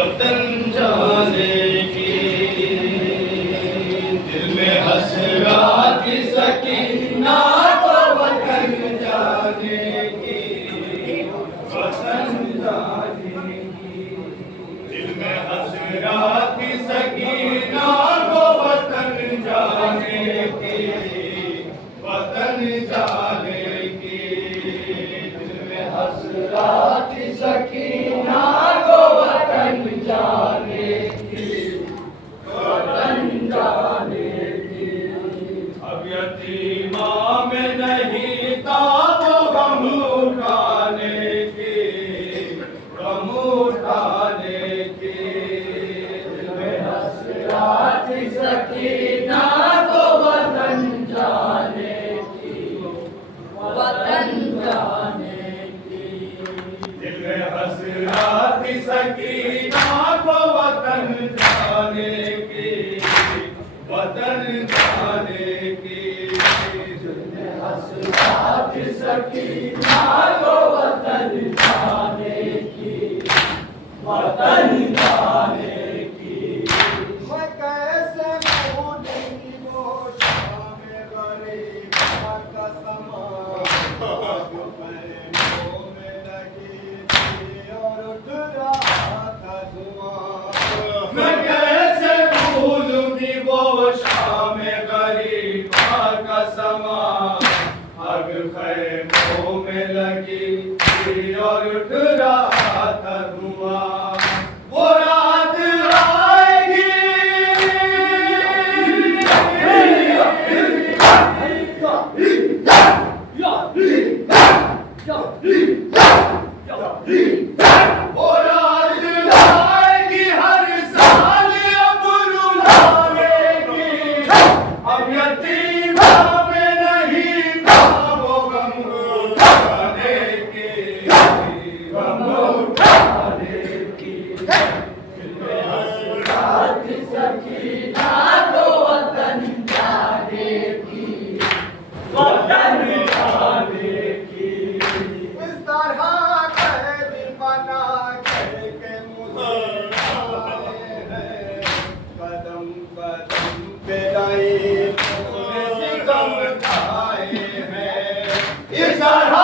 वतन जाने की, दिल में हसरत सकीना को वतन जाने की, वतन जाने की, दिल में हसरत सकीना को वतन जाने की, वतन जाने की, दिल में हसरत सकीना को वतन जाने की, वतन जाने की। अब यतीमा में नहीं था वो गम उठाने की, गम उठाने की, दिल में हसरत सकीना को वतन जाने की, वतन जाने की, दिल में हसरत सकीना को वतन जाने की, वतन जाने की, दिल में हसरत सकीना को वतन जाने की, वतन जाने की। मैं कैसे भूलूंगी वो शाम गरीबा का समा, आज पैरों में लगी थी और उठ रहा था धुआं। मैं कैसे भूलूंगी वो शाम गरीबा का समा, आग खैमों में लगी थी और उठ रहा था धुआं। वो रात आएगी, वो रात आएगी हर साल अब रुलाएगी। अब यतीमा में नहीं था वो गम उठाने की, गम उठाने की, दिल में हसरत सकीना को वतन जाने की, वतन जाने की। इस तरह कैद बना करके मुझे लाए हैं, कदम कदम पे लाई तूने सितम ढाए हैं। इस तरह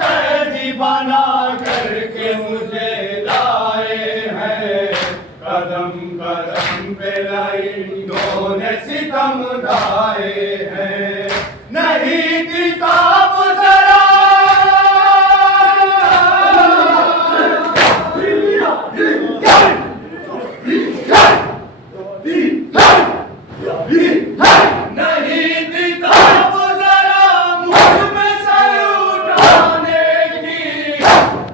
कैदी बना करके मुझे लाए हैं, कदम कदम पे लाइनों ने सितम ढाए हैं। नहीं किताब जरा नहीं किताब जरा मुझ में सर उठाने की,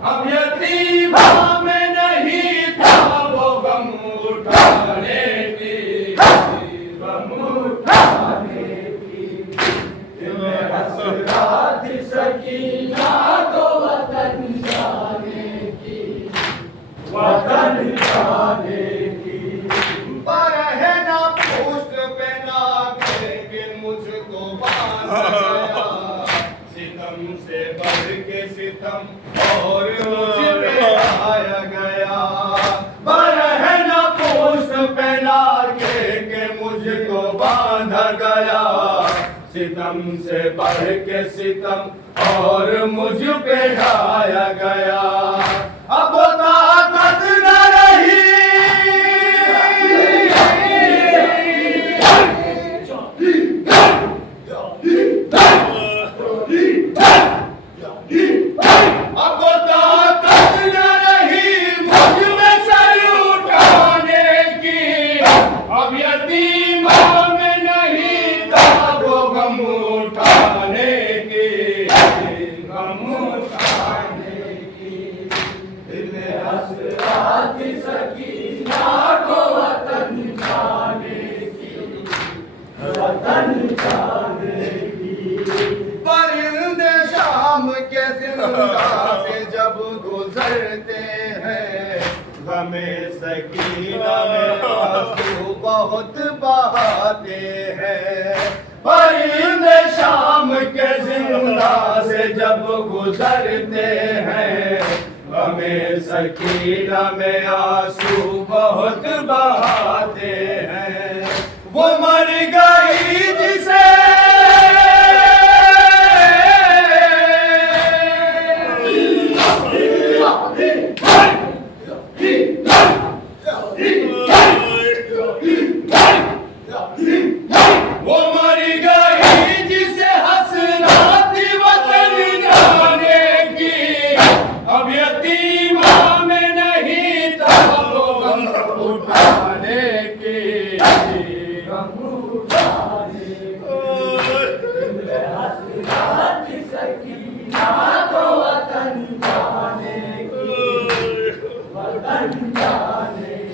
अब यतीमा में नहीं था वो गम उठाने की, गम उठाने की, दिल में हसरत सकीना को वतन जाने की, वतन जाने की। पर है ना पुष्ट पे ना के मुझको बांध गया, सितम से बढ़ के सितम और मुझ पे आया गया। बरहन पोस्ट पहना के मुझको बांध गया, सितम से बढ़ के सितम और मुझ पे ढाया गया। अब ताकत न रही, अब ताकत न रही मुझ में सर उठाने की, अब यतीमा में नहीं था वो गम उठाने की, गम उठाने की, दिल में हसरत सकीना को वतन जाने की, वतन जाने की। परिंदे शाम के जिंदा से जब गुजरते हैं, हमें सकीना में आंसू बहुत बहाते हैं। परिंदे शाम के जिंदा से जब गुजरते हैं, में सकीना में आंसू बहुत बहाते हैं। वो मर गई